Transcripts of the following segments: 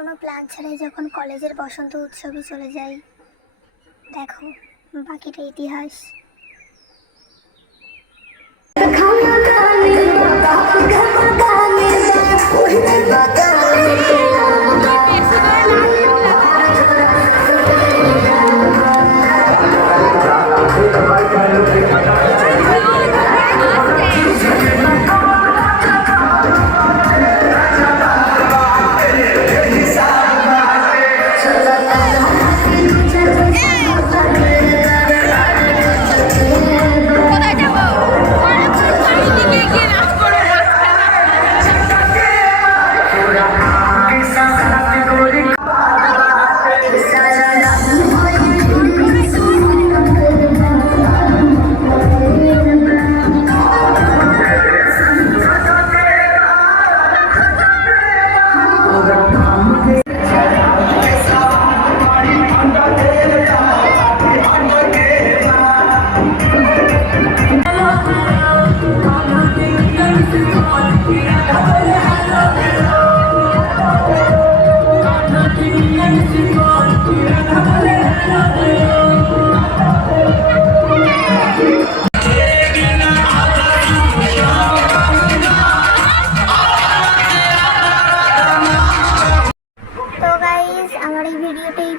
কোনো প্ল্যান ছাড়াই যখন কলেজের বসন্ত উৎসবে চলে যাই দেখো বাকিটা ইতিহাস।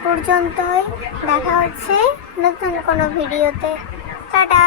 পর্যন্তই দেখা হচ্ছে নতুন কোনো ভিডিওতে। টাটা।